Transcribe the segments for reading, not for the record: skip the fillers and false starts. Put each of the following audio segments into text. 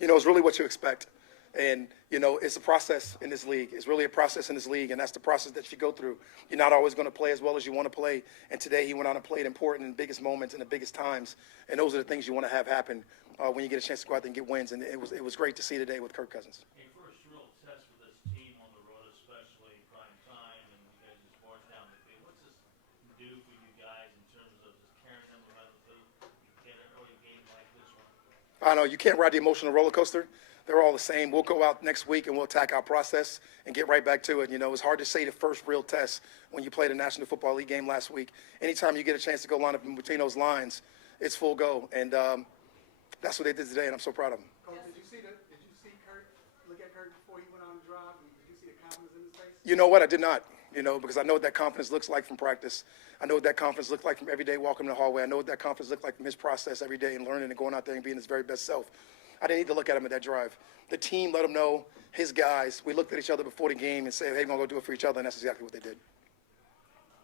It's really what you expect. And, it's a process in this league. It's really a process in this league, and that's the process that you go through. You're not always going to play as well as you want to play. And today he went out and played important in the biggest moments and the biggest times. And those are the things you want to have happen when you get a chance to go out there and get wins. And it was great to see today with Kirk Cousins. A first real test for this team on the road, especially prime time, and you guys just march down the field. What's this do for you guys in terms of just carrying them around the field? Get an early game like this one. I know you can't ride the emotional roller coaster. They're all the same. We'll go out next week and we'll attack our process and get right back to it. It's hard to say the first real test when you played a National Football League game last week. Anytime you get a chance to go line up in between those lines, it's full go. And that's what they did today, and I'm so proud of them. Coach, did you see Kurt look at Kurt before he went on the drive? Did you see the confidence in his face? You know what? I did not. Because I know what that confidence looks like from practice. I know what that confidence looks like from every day walking in the hallway. I know what that confidence looks like from his process every day and learning and going out there and being his very best self. I didn't need to look at him at that drive. The team let him know, his guys, we looked at each other before the game and said, hey, we're going to go do it for each other, and that's exactly what they did.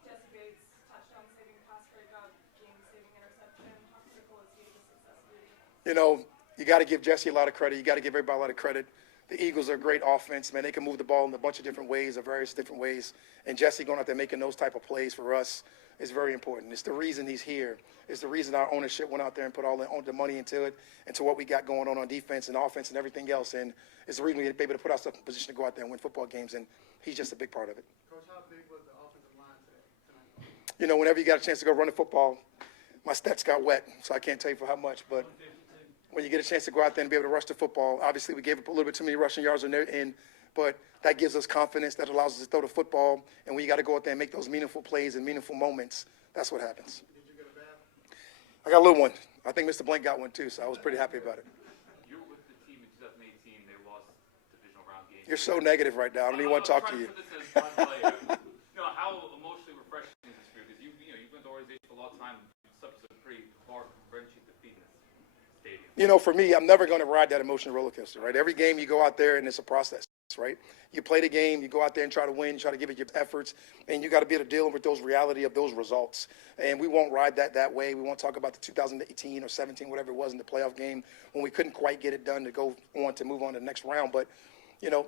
Jesse Bates, touchdown-saving pass breakup, game-saving interception. How critical is he to the success of your team? You got to give Jesse a lot of credit. You got to give everybody a lot of credit. The Eagles are a great offense, man. They can move the ball in a bunch of different ways, or various different ways. And Jesse going out there making those type of plays for us is very important. It's the reason he's here. It's the reason our ownership went out there and put all the money into it, into what we got going on defense and offense and everything else. And it's the reason we're able to put ourselves in position to go out there and win football games. And he's just a big part of it. Coach, how big was the offensive line today? Whenever you got a chance to go run the football, my stats got wet, so I can't tell you for how much. But when you get a chance to go out there and be able to rush the football, obviously we gave up a little bit too many rushing yards in there, but that gives us confidence. That allows us to throw the football. And when you got to go out there and make those meaningful plays and meaningful moments, that's what happens. Did you get a bath? I got a little one. I think Mr. Blank got one too, so I was pretty happy about it. You were with the team in 2018. They lost divisional round games. You're so negative right now. I don't even want to talk to you. How emotionally refreshing is this for you? Because you've been in the organization for a long time. Such a pretty hard, wrenching defeat in this stadium. For me, I'm never going to ride that emotional roller coaster, right? Every game you go out there and it's a process, right? You play the game, you go out there and try to win, try to give it your efforts, and you got to be able to deal with those reality of those results. And we won't ride that way. We won't talk about the 2018 or 17, whatever it was in the playoff game when we couldn't quite get it done to go on to move on to the next round. But,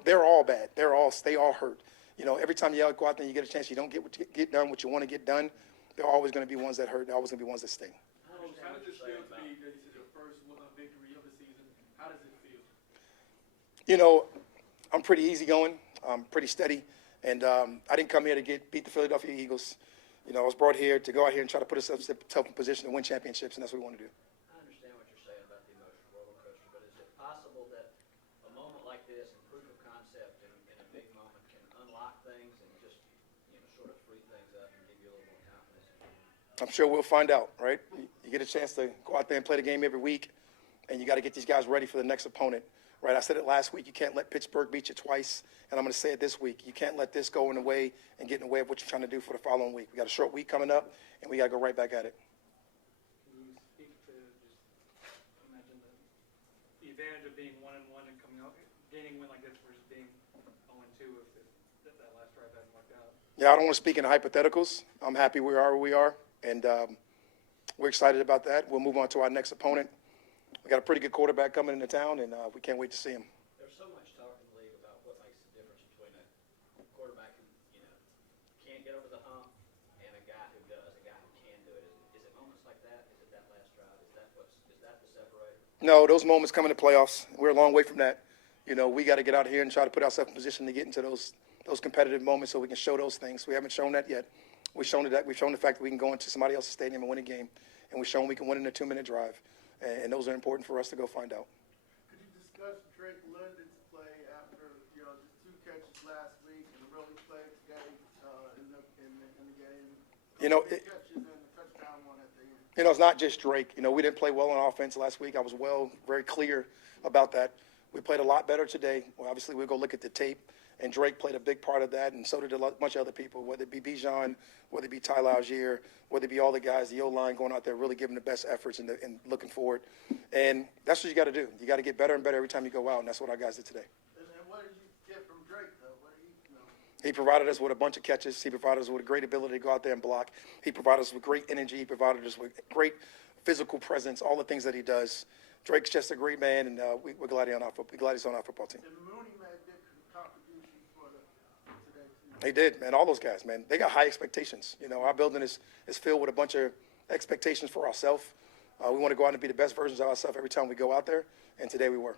they're all bad. They all hurt. Every time you go out there and you get a chance, you don't get done what you want to get done, there are always going to be ones that hurt. There are always going to be ones that sting. How does this feel to be, this is your first victory of the season? How does it feel? I'm pretty easygoing. I'm pretty steady. And I didn't come here to beat the Philadelphia Eagles. I was brought here to go out here and try to put ourselves in a position to win championships, and that's what we want to do. I understand what you're saying about the emotional roller coaster, but is it possible that a moment like this and proof of concept in a big moment can unlock things and just sort of free things up and give you a little more confidence? I'm sure we'll find out, right? You get a chance to go out there and play the game every week, and you got to get these guys ready for the next opponent. Right, I said it last week, you can't let Pittsburgh beat you twice, and I'm going to say it this week. You can't let this go in the way and get in the way of what you're trying to do for the following week. We got a short week coming up, and we got to go right back at it. Can you speak to just imagine the advantage of being 1-1 and coming out, gaining a win like this versus being 0-2 if that last drive hasn't worked out? Yeah, I don't want to speak in hypotheticals. I'm happy we are where we are, and we're excited about that. We'll move on to our next opponent. We got a pretty good quarterback coming into town, and we can't wait to see him. There's so much talk in the league about what makes the difference between a quarterback who, can't get over the hump and a guy who does, a guy who can do it. Is it moments like that? Is it that last drive? Is that the separator? No, those moments come in the playoffs. We're a long way from that. We got to get out here and try to put ourselves in position to get into those competitive moments so we can show those things. We haven't shown that yet. We've shown the fact that we can go into somebody else's stadium and win a game, and we've shown we can win in a 2-minute drive. And those are important for us to go find out. Could you discuss Drake London's play after just 2 catches last week and a really play today in the game? Catches and the touchdown one at the end. It's not just Drake. We didn't play well on offense last week. I was very clear about that. We played a lot better today. Well, obviously, we'll go look at the tape. And Drake played a big part of that, and so did a bunch of other people, whether it be Bijan, whether it be Tyler Algier, whether it be all the guys, the O-line going out there really giving the best efforts and looking forward. And that's what you got to do. You got to get better and better every time you go out, and that's what our guys did today. And what did you get from Drake, though? He provided us with a bunch of catches. He provided us with a great ability to go out there and block. He provided us with great energy. He provided us with great physical presence, all the things that he does. Drake's just a great man, and we're glad he's on our football team. And Mooney made big contributions for today too. He did, man. All those guys, man. They got high expectations. You know, our building is filled with a bunch of expectations for ourselves. We want to go out and be the best versions of ourselves every time we go out there, and today we were.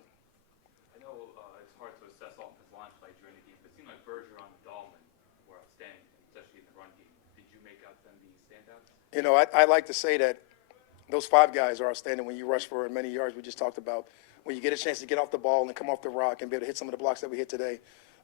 I know it's hard to assess offensive line play during the game, but it seemed like Bergeron and Dahlman were outstanding, especially in the run game. Did you make out them being standouts? You know, I like to say that those 5 guys are outstanding when you rush for many yards we just talked about. When you get a chance to get off the ball and come off the rock and be able to hit some of the blocks that we hit today,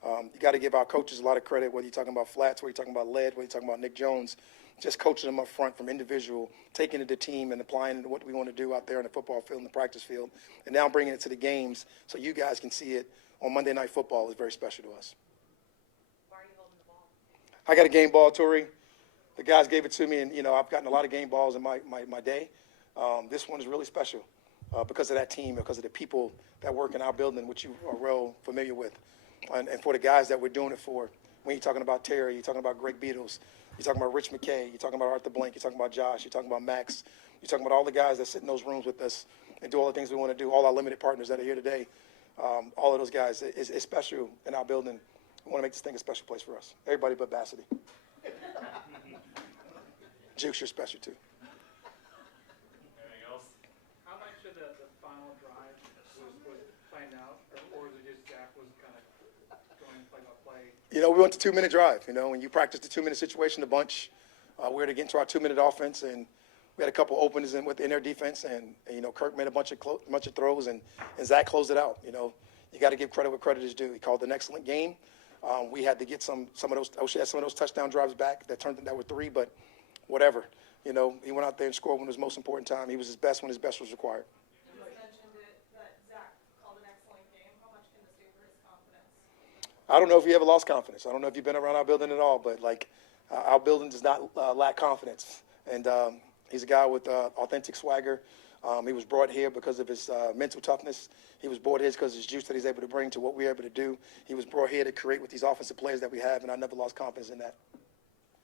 you got to give our coaches a lot of credit, whether you're talking about Flats, whether you're talking about Led, whether you're talking about Nick Jones, just coaching them up front from individual, taking it to team and applying what we want to do out there on the football field and the practice field, and now bringing it to the games so you guys can see it on Monday Night Football is very special to us. Why are you holding the ball? I got a game ball, Tori. The guys gave it to me, and, you know, I've gotten a lot of game balls in my day. This one is really special because of that team, because of the people that work in our building, which you are well familiar with. And for the guys that we're doing it for, when you're talking about Terry, you're talking about Greg Beatles, you're talking about Rich McKay, you're talking about Arthur Blank, you're talking about Josh, you're talking about Max, you're talking about all the guys that sit in those rooms with us and do all the things we want to do, all our limited partners that are here today, all of those guys. It's special in our building. We want to make this thing a special place for us. Everybody but Bassity. Jukes, you're special too. Anything else? How much of the final drive was planned out, or was it just Jack was kind of going play by play? You know, we went to 2-minute drive. You know, when you practice the 2-minute situation a bunch, we were to get into our 2-minute offense, and we had a couple openings in their defense, and you know, Kirk made a bunch of throws, and Zach closed it out. You know, you got to give credit where credit is due. He called an excellent game. We had to get some of those. I wish he had some of those touchdown drives back that were 3, but whatever. You know, he went out there and scored when it was most important time. He was his best when his best was required. You just mentioned it, that Zach called an excellent game. How much can this do for his confidence? I don't know if he ever lost confidence. I don't know if you've been around our building at all, but like our building does not lack confidence. And he's a guy with authentic swagger. He was brought here because of his mental toughness. He was brought here because of his juice that he's able to bring to what we're able to do. He was brought here to create with these offensive players that we have, and I never lost confidence in that.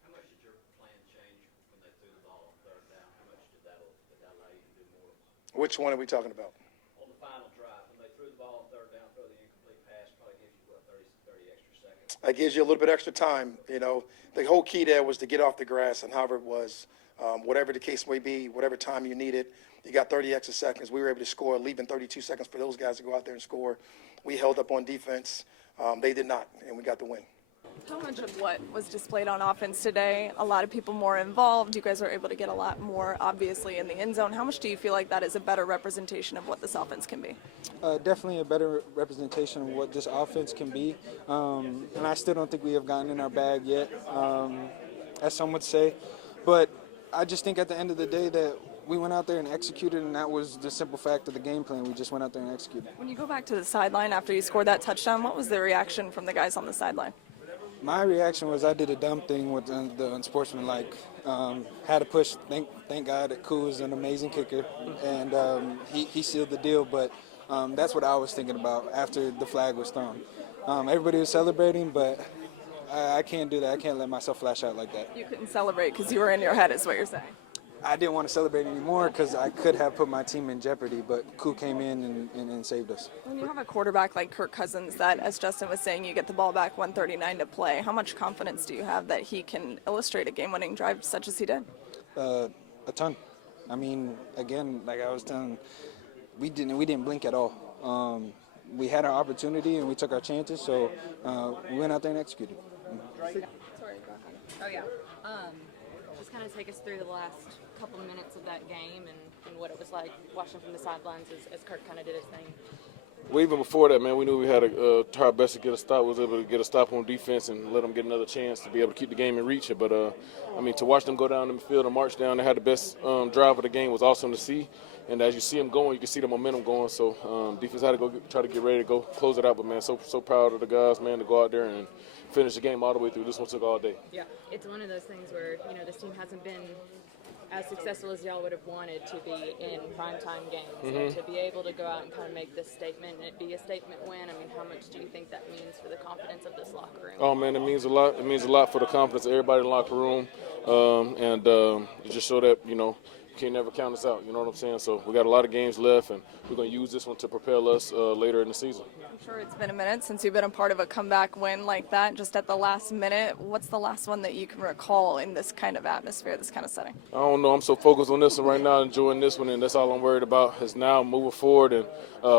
How much did your plan change when they threw the ball on 3rd down? How much did that allow you to do more? Which one are we talking about? On the final drive, when they threw the ball on 3rd down, throw the incomplete pass, probably gives you, what, 30 extra seconds? That gives you a little bit extra time. You know, the whole key there was to get off the grass, and however it was, whatever the case may be, whatever time you needed, you got 30 extra seconds. We were able to score, leaving 32 seconds for those guys to go out there and score. We held up on defense. They did not, and we got the win. How much of what was displayed on offense today, a lot of people more involved, you guys were able to get a lot more, obviously, in the end zone. How much do you feel like that is a better representation of what this offense can be? Definitely a better representation of what this offense can be. And I still don't think we have gotten in our bag yet, as some would say. But I just think at the end of the day that we went out there and executed, and that was the simple fact of the game plan. We just went out there and executed. When you go back to the sideline after you scored that touchdown, what was the reaction from the guys on the sideline? My reaction was I did a dumb thing with the unsportsmanlike. Had to push. Thank God that Koo is an amazing kicker, and he sealed the deal. But that's what I was thinking about after the flag was thrown. Everybody was celebrating, but I can't do that. I can't let myself flash out like that. You couldn't celebrate because you were in your head, is what you're saying. I didn't want to celebrate anymore because I could have put my team in jeopardy, but Koo came in and saved us. When you have a quarterback like Kirk Cousins that, as Justin was saying, you get the ball back 139 to play, how much confidence do you have that he can illustrate a game-winning drive such as he did? A ton. I mean, again, like I was telling, we didn't blink at all. We had our opportunity and we took our chances, so we went out there and executed. Sorry, go ahead. Oh, yeah. Just kind of take us through the last couple of minutes of that game and what it was like watching from the sidelines as Kirk kind of did his thing. Well, even before that, man, we knew we had to try our best to get a stop. We was able to get a stop on defense and let them get another chance to be able to keep the game in reach. But, I mean, to watch them go down the field and march down, they had the best drive of the game was awesome to see. And as you see them going, you can see the momentum going. So defense had to go try to get ready to go close it out. But, man, so proud of the guys, man, to go out there and finish the game all the way through. This one took all day. Yeah, it's one of those things where, you know, this team hasn't been as successful as y'all would have wanted to be in primetime games. And to be able to go out and kind of make this statement and it be a statement win, I mean, how much do you think that means for the confidence of this locker room? Oh, man, it means a lot. It means a lot for the confidence of everybody in the locker room. And it just show that, you know, can't never count us out. You know what I'm saying? So we got a lot of games left, and we're going to use this one to propel us later in the season. I'm sure it's been a minute since you've been a part of a comeback win like that, just at the last minute. What's the last one that you can recall in this kind of atmosphere, this kind of setting? I don't know. I'm so focused on this one right now, enjoying this one, and that's all I'm worried about is now moving forward and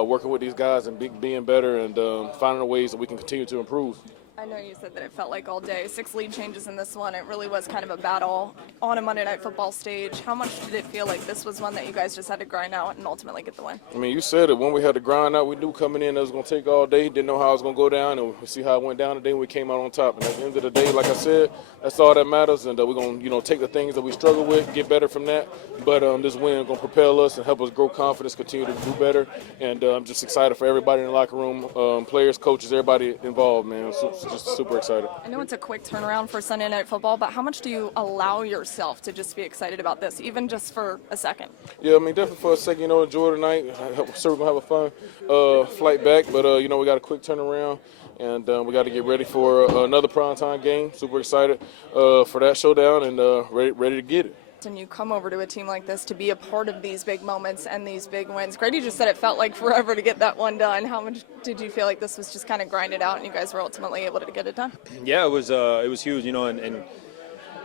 working with these guys and being better and finding ways that we can continue to improve. I know you said that it felt like all day. 6 lead changes in this one. It really was kind of a battle on a Monday Night Football stage. How much did it feel like this was one that you guys just had to grind out and ultimately get the win? I mean, you said it. When we had to grind out, we knew coming in it was going to take all day. Didn't know how it was going to go down, and we see how it went down today when we came out on top. And at the end of the day, like I said, that's all that matters. And we're going to, take the things that we struggle with, get better from that. But this win is going to propel us and help us grow confidence, continue to do better. And I'm just excited for everybody in the locker room, players, coaches, everybody involved, man. Just super excited. I know it's a quick turnaround for Sunday Night Football, but how much do you allow yourself to just be excited about this, even just for a second? Yeah, I mean, definitely for a second, enjoy tonight. So we're going to have a fun flight back, but, we got a quick turnaround, and we got to get ready for another primetime game. Super excited for that showdown and ready to get it. And you come over to a team like this to be a part of these big moments and these big wins. Grady just said it felt like forever to get that one done. How much did you feel like this was just kind of grinded out and you guys were ultimately able to get it done? Yeah, it was huge, and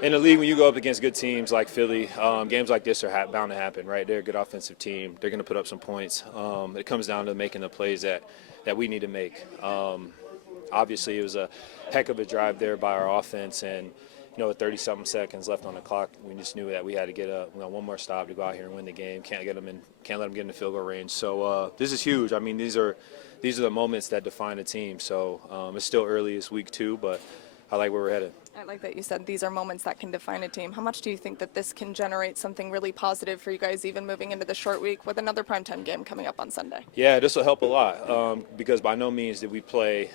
in the league when you go up against good teams like Philly, games like this are bound to happen, right? They're a good offensive team. They're going to put up some points. It comes down to making the plays that we need to make. Obviously, it was a heck of a drive there by our offense, and with 30-something seconds left on the clock, we just knew that we had to get one more stop to go out here and win the game. Can't let them get in the field goal range. So this is huge. I mean, these are the moments that define a team. So it's still early. It's week 2, but I like where we're headed. I like that you said these are moments that can define a team. How much do you think that this can generate something really positive for you guys, even moving into the short week with another primetime game coming up on Sunday? Yeah, this will help a lot because by no means did we play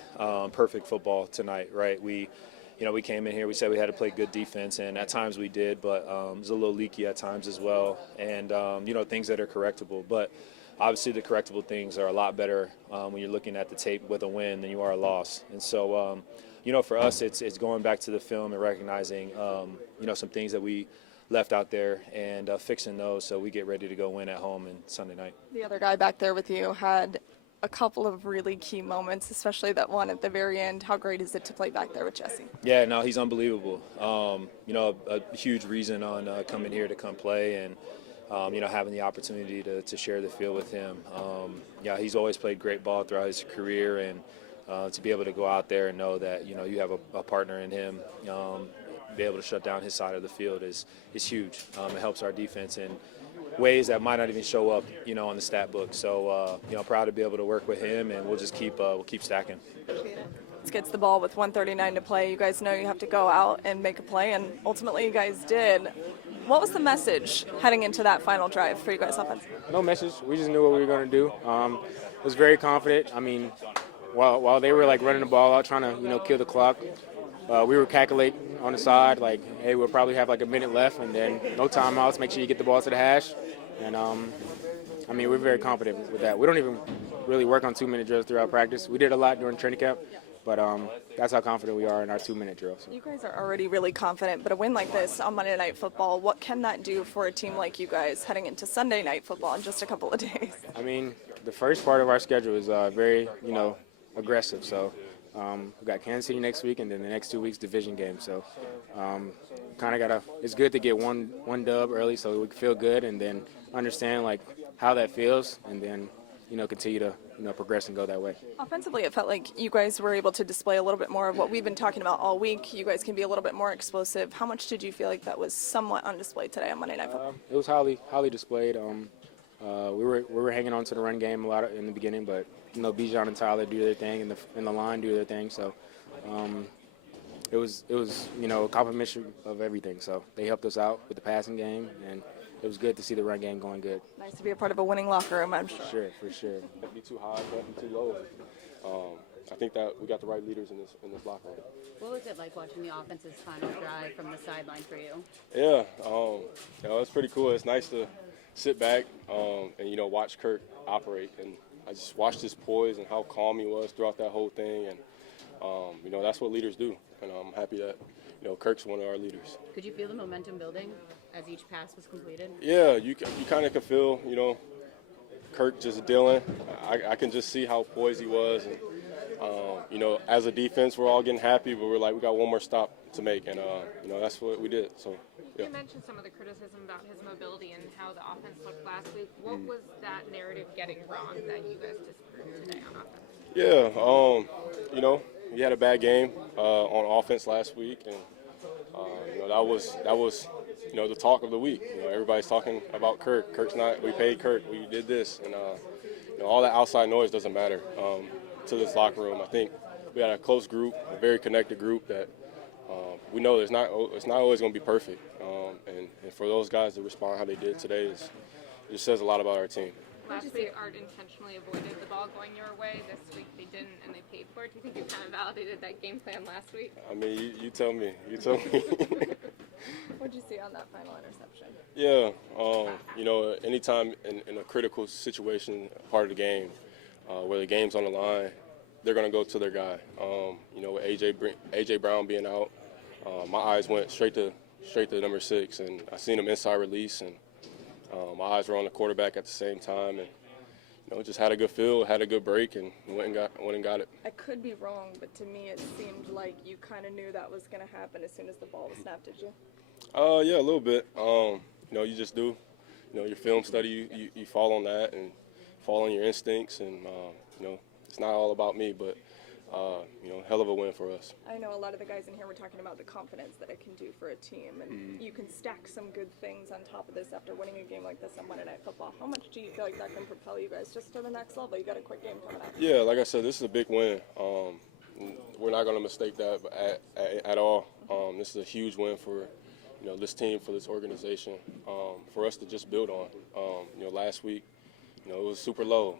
perfect football tonight, right? We came in here, we said we had to play good defense, and at times we did, but it was a little leaky at times as well, and, things that are correctable. But obviously the correctable things are a lot better when you're looking at the tape with a win than you are a loss. And so, for us, it's going back to the film and recognizing, some things that we left out there and fixing those so we get ready to go win at home on Sunday night. The other guy back there with you had a couple of really key moments, especially that one at the very end. How great is it to play back there with Jesse? Yeah, no, he's unbelievable. A huge reason on coming here to come play and, having the opportunity to share the field with him. He's always played great ball throughout his career, and to be able to go out there and know that, you have a partner in him, be able to shut down his side of the field is huge. It helps our defense in ways that might not even show up, on the stat book. So, proud to be able to work with him, and we'll just keep stacking. Let's get to the ball with 1:39 to play. You guys know you have to go out and make a play, and ultimately you guys did. What was the message heading into that final drive for you guys offensively? No message. We just knew what we were going to do. Was very confident. I mean, while they were running the ball out, trying to kill the clock, we were calculating on the side, hey, we'll probably have a minute left, and then no timeouts. Make sure you get the ball to the hash. And, we're very confident with that. We don't even really work on 2-minute drills throughout practice. We did a lot during training camp, but that's how confident we are in our 2-minute drills. You guys are already really confident, but a win like this on Monday Night Football, what can that do for a team like you guys heading into Sunday Night Football in just a couple of days? The first part of our schedule is very, aggressive. So we've got Kansas City next week, and then the next 2 weeks division games. So it's good to get one dub early so we can feel good and then understand how that feels, and then continue to progress and go that way. Offensively, it felt like you guys were able to display a little bit more of what we've been talking about all week. You guys can be a little bit more explosive. How much did you feel like that was somewhat on display today on Monday Night Football? It was highly displayed. We were hanging on to the run game a lot in the beginning, but Bijan and Tyler do their thing, and the line do their thing. So it was a combination of everything. So they helped us out with the passing game, and it was good to see the run game going good. Nice to be a part of a winning locker room, I'm sure. For sure. Can't be too high, can't be too low. I think that we got the right leaders in this locker room. What was it like watching the offense's final drive from the sideline for you? Yeah, it's pretty cool. It's nice to sit back and watch Kirk operate, and I just watched his poise and how calm he was throughout that whole thing, and that's what leaders do, and I'm happy that Kirk's one of our leaders. Could you feel the momentum building as each pass was completed? Yeah, you kind of can feel, Kirk just dealing. I can just see how poised he was. And, as a defense, we're all getting happy, but we're like, we got one more stop to make, and, that's what we did. So, yeah. You mentioned some of the criticism about his mobility and how the offense looked last week. What was that narrative getting wrong that you guys disproved today on offense? Yeah, he had a bad game on offense last week, and that was the talk of the week. Everybody's talking about Kirk. Kirk's not. We paid Kirk. We did this, and all that outside noise doesn't matter to this locker room. I think we had a close group, a very connected group that we know it's not always going to be perfect, and for those guys to respond how they did today it just says a lot about our team. Last week, Art intentionally avoided the ball going your way. This week, they didn't, and they paid for it. Do you think you kind of validated that game plan last week? I mean, you tell me. You tell me. What did you see on that final interception? Yeah, anytime in a critical situation, part of the game, where the game's on the line, they're going to go to their guy. With AJ Brown being out, my eyes went straight to number 6, and I seen him inside release, and my eyes were on the quarterback at the same time, and just had a good feel, had a good break, and went and got it. I could be wrong, but to me it seemed like you kind of knew that was going to happen as soon as the ball was snapped. Did you? Yeah, a little bit. You just do. Your film study, you fall on that and fall on your instincts, and it's not all about me, but hell of a win for us. I know a lot of the guys in here were talking about the confidence that it can do for a team, and you can stack some good things on top of this after winning a game like this on Monday Night Football. How much do you feel like that can propel you guys just to the next level? You got a quick game coming up. Yeah, like I said, this is a big win. We're not going to mistake that at all. This is a huge win for this team, for this organization, for us to just build on. Last week, it was super low.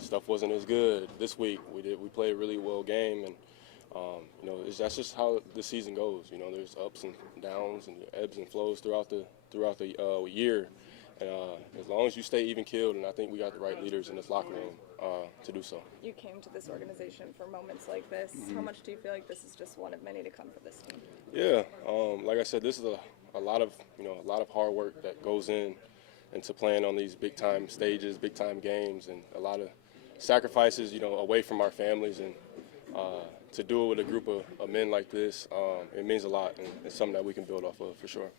Stuff wasn't as good. This week we played a really well game, and that's just how the season goes. There's ups and downs and ebbs and flows throughout the year, and as long as you stay even keeled, and I think we got the right leaders in this locker room to do so. You came to this organization for moments like this. How much do you feel like this is just one of many to come for this team? Yeah, like I said, this is a lot of hard work that goes into playing on these big time stages, big time games, and a lot of sacrifices, away from our families, and to do it with a group of men like this, it means a lot, and it's something that we can build off of for sure.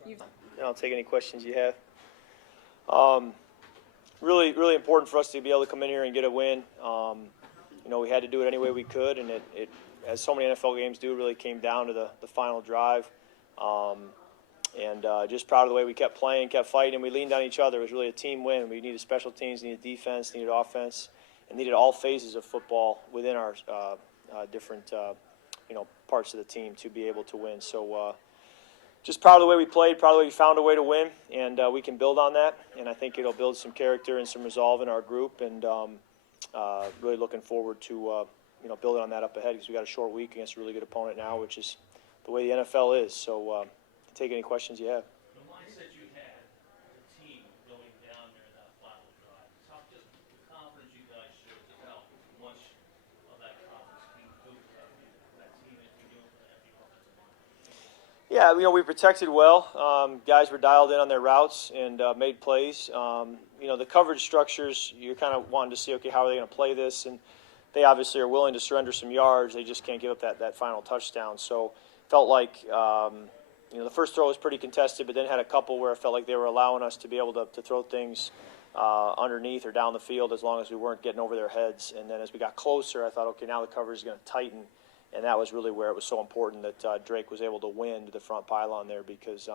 I'll take any questions you have. Really, really important for us to be able to come in here and get a win. We had to do it any way we could, and it as so many NFL games do, really came down to the final drive. Just proud of the way we kept playing, kept fighting, and we leaned on each other. It was really a team win. We needed special teams, needed defense, needed offense, and needed all phases of football within our different parts of the team to be able to win. So just proud of the way we played, proud of the way we found a way to win, and we can build on that. And I think it'll build some character and some resolve in our group, and really looking forward to building on that up ahead, because we got a short week against a really good opponent now, which is the way the NFL is. So take any questions you have. The mindset you had, the team going down there in that final drive, talk just the confidence you guys showed to how much of that confidence came through that team and doing for every offensive line. Yeah, we protected well. Guys were dialed in on their routes and made plays. The coverage structures, you're kind of wanting to see, okay, how are they going to play this? And they obviously are willing to surrender some yards. They just can't give up that final touchdown. So felt like the first throw was pretty contested, but then had a couple where it felt like they were allowing us to be able to throw things underneath or down the field as long as we weren't getting over their heads. And then as we got closer, I thought, okay, now the coverage is going to tighten. And that was really where it was so important that Drake was able to win to the front pylon there, because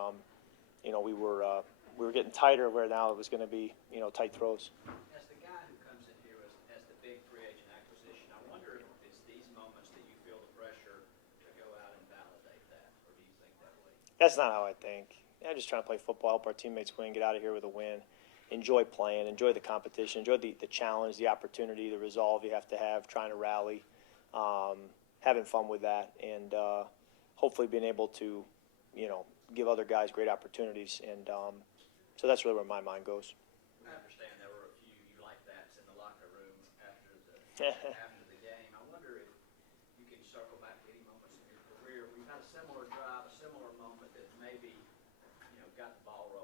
we were getting tighter where now it was going to be tight throws. As the guy who comes in here as the big free agent acquisition, I wonder if it's these moments that you feel the pressure to go out and validate that, or do you think that way? That's not how I think. I'm just trying to play football, help our teammates win, get out of here with a win, enjoy playing, enjoy the competition, enjoy the challenge, the opportunity, the resolve you have to have, trying to rally, having fun with that, and hopefully being able to, give other guys great opportunities. And so that's really where my mind goes. I understand there were a few you like that in the locker room after the game. I wonder if you can circle back to any moments in your career. We've had a similar drive, a similar moment that maybe got the ball rolling.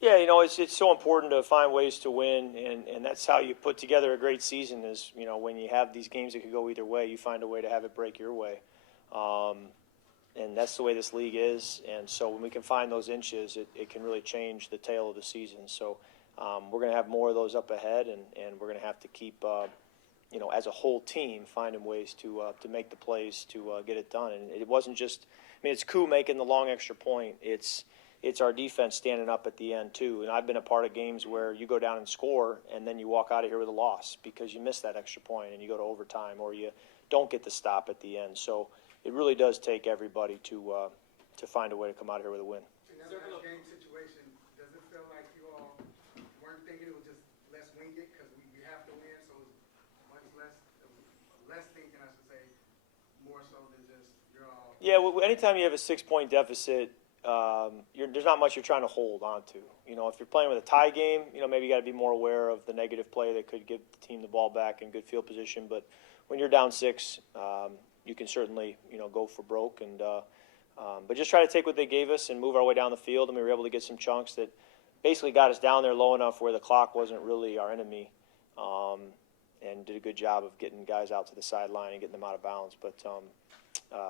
Yeah, it's so important to find ways to win, and that's how you put together a great season is, when you have these games that could go either way, you find a way to have it break your way. And that's the way this league is. And so when we can find those inches, it can really change the tail of the season. So we're going to have more of those up ahead, and we're going to have to keep, as a whole team, finding ways to make the plays to get it done. And it wasn't just, it's Koo making the long extra point. It's our defense standing up at the end, too. And I've been a part of games where you go down and score, and then you walk out of here with a loss because you missed that extra point and you go to overtime, or you don't get the stop at the end. So it really does take everybody to find a way to come out of here with a win. In that last game situation, does it feel like you all weren't thinking it was just let's wing it because we have to win, so it's much less thinking, I should say, more so than just you're all. Yeah, well, anytime you have a 6-point deficit, there's not much you're trying to hold on to. If you're playing with a tie game, maybe you got to be more aware of the negative play that could give the team the ball back in good field position. But when you're down 6, you can certainly, go for broke. But just try to take what they gave us and move our way down the field. And we were able to get some chunks that basically got us down there low enough where the clock wasn't really our enemy, and did a good job of getting guys out to the sideline and getting them out of bounds. But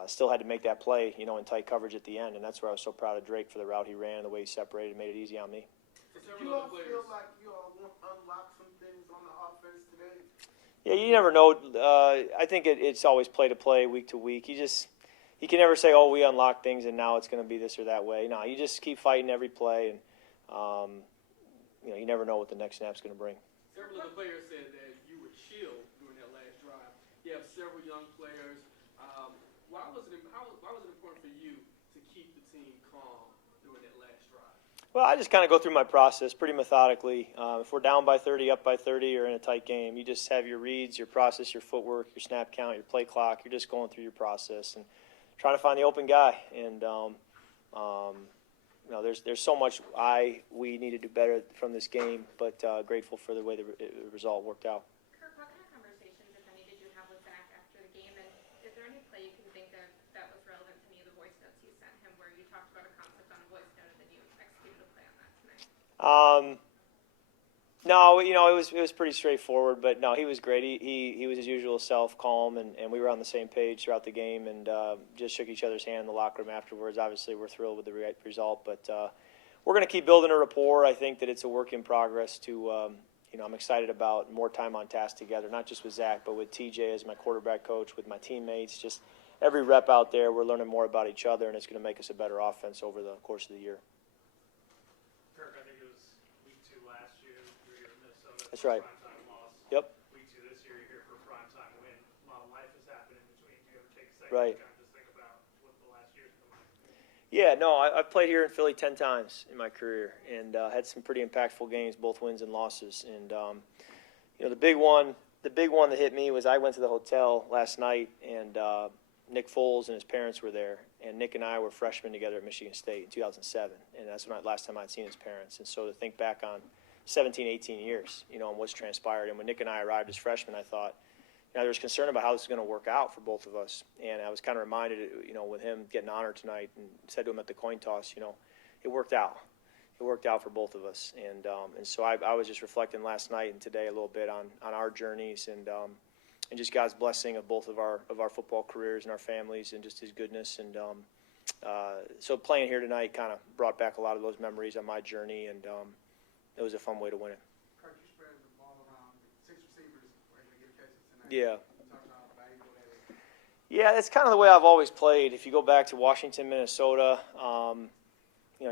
still had to make that play, in tight coverage at the end, and that's where I was so proud of Drake for the route he ran and the way he separated, made it easy on me. Do you all feel like you all unlock some things on the offense today? Yeah, you never know. I think it's always play to play, week to week. You can never say, we unlocked things and now it's going to be this or that way. No, you just keep fighting every play, and you never know what the next snap's going to bring. Several of the players said that you were chill during that last drive. You have several young players. Why was it important for you to keep the team calm during that last drive? Well, I just kind of go through my process pretty methodically. If we're down by 30, up by 30, or in a tight game, you just have your reads, your process, your footwork, your snap count, your play clock. You're just going through your process and trying to find the open guy. And there's so much we need to do better from this game, but grateful for the way the result worked out. Kirk, what kind of conversations, if any, did you have with Zach after the game? And is there any play you can think of that was relevant to any of the voice notes you sent him where you talked about a concept on a voice note and then you executed a play on that tonight? No, it was pretty straightforward, but no, he was great. He was his usual self, calm, and we were on the same page throughout the game, and just shook each other's hand in the locker room afterwards. Obviously, we're thrilled with the result, but we're going to keep building a rapport. I think that it's a work in progress to, I'm excited about more time on task together, not just with Zach, but with TJ as my quarterback coach, with my teammates. Just every rep out there, we're learning more about each other, and it's going to make us a better offense over the course of the year. Kirk, I think it was week 2 last year, you were here in Minnesota. That's right. Primetime loss. Yep. Week 2 this year, you're here for a primetime win. While life has happened in between, do you ever take a second Right. to kind of just think about what the last year's been like? Yeah, no, I've played here in Philly 10 times in my career, and had some pretty impactful games, both wins and losses. And the big one that hit me was I went to the hotel last night, and Nick Foles and his parents were there, and Nick and I were freshmen together at Michigan State in 2007, and that's last time I'd seen his parents. And so to think back on 17, 18 years, and what's transpired, and when Nick and I arrived as freshmen, I thought, there was concern about how this is going to work out for both of us. And I was kind of reminded, with him getting honored tonight, and said to him at the coin toss, it worked out. It worked out for both of us. And so I was just reflecting last night and today a little bit on our journeys and just God's blessing of both of our football careers and our families and just his goodness. And so playing here tonight kind of brought back a lot of those memories on my journey, and it was a fun way to win it. Kirk, you spread the ball around 6 receivers were able to get catches tonight. Yeah. You talked about how valuable that is. Yeah, that's kind of the way I've always played. If you go back to Washington, Minnesota,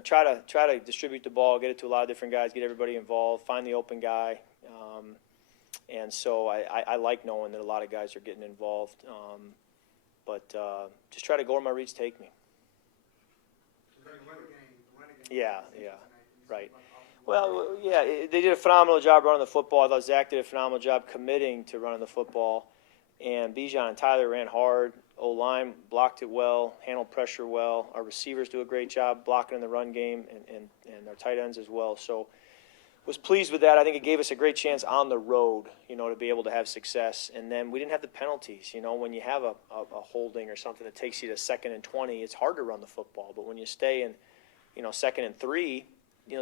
try to distribute the ball, get it to a lot of different guys, get everybody involved, find the open guy. And so I like knowing that a lot of guys are getting involved. But just try to go where my reads take me. The running game Yeah, right. Well, yeah, they did a phenomenal job running the football. I thought Zach did a phenomenal job committing to running the football. And Bijan and Tyler ran hard. O-line blocked it well, handled pressure well. Our receivers do a great job blocking in the run game, and our tight ends as well. So was pleased with that. I think it gave us a great chance on the road, to be able to have success. And then we didn't have the penalties. When you have a holding or something that takes you to 2nd and 20, it's hard to run the football. But when you stay in, 2nd and 3,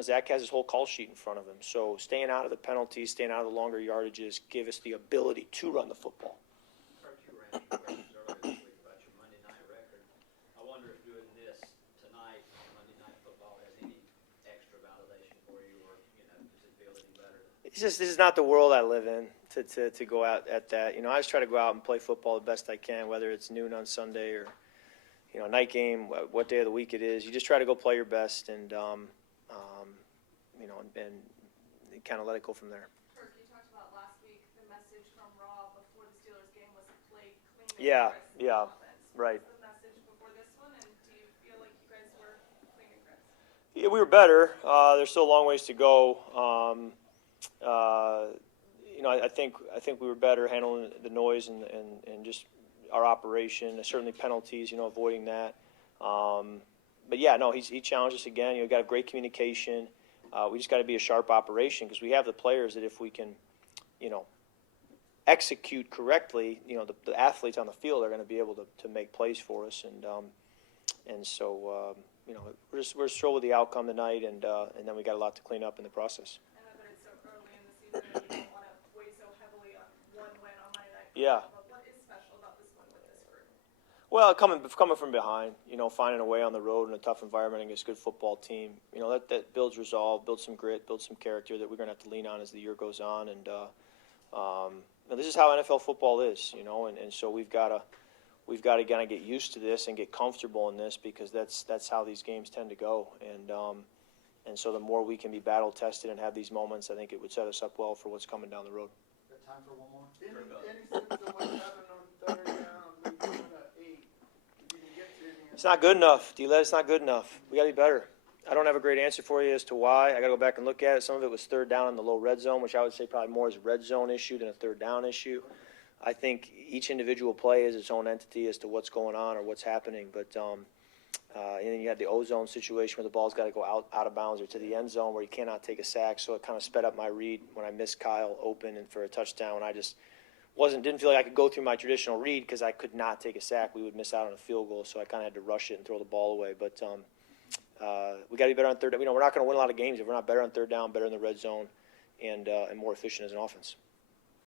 Zach has his whole call sheet in front of him. So staying out of the penalties, staying out of the longer yardages, give us the ability to run the football. Heard you ran questions earlier this week about your Monday night record. I wonder if doing this tonight on Monday Night Football has any extra validation for you, or does it feel any better? This is not the world I live in to go out at that. I just try to go out and play football the best I can, whether it's noon on Sunday or night game, what day of the week it is. You just try to go play your best and and kind of let it go from there. Kirk, you talked about last week the message from Raw before the Steelers game was to play clean and crisp offense. Right. What was the message before this one, and do you feel like you guys were clean and crisp? Yeah, we were better. There's still a long ways to go. I think we were better handling the noise and just our operation. Certainly penalties, avoiding that. But yeah, no, he challenged us again. Got great communication. We just got to be a sharp operation because we have the players that if we can, execute correctly, the athletes on the field are going to be able to make plays for us. And so we're just thrilled with the outcome tonight, and then we got a lot to clean up in the process. I know that it's so early in the season and you don't want to weigh so heavily on one win on Monday night. Yeah. But what is special about this win with this group? Well, coming from behind, finding a way on the road in a tough environment against a good football team, that builds resolve, builds some grit, builds some character that we're going to have to lean on as the year goes on. And this is how NFL football is, and so we've got to kind of get used to this and get comfortable in this because that's how these games tend to go. And so the more we can be battle tested and have these moments, I think it would set us up well for what's coming down the road. Got time for one more? Any sense of what happened on third down when you went up 8? You didn't get to any. It's not good enough, D-Led. It's not good enough. We got to be better. I don't have a great answer for you as to why. I got to go back and look at it. Some of it was third down in the low red zone, which I would say probably more is a red zone issue than a third down issue. I think each individual play is its own entity as to what's going on or what's happening. But and then you had the O-zone situation where the ball's got to go out of bounds or to the end zone where you cannot take a sack. So it kind of sped up my read when I missed Kyle open and for a touchdown. I just didn't feel like I could go through my traditional read because I could not take a sack. We would miss out on a field goal, so I kind of had to rush it and throw the ball away. But we got to be better on third down. We're not going to win a lot of games if we're not better on third down, better in the red zone, and more efficient as an offense.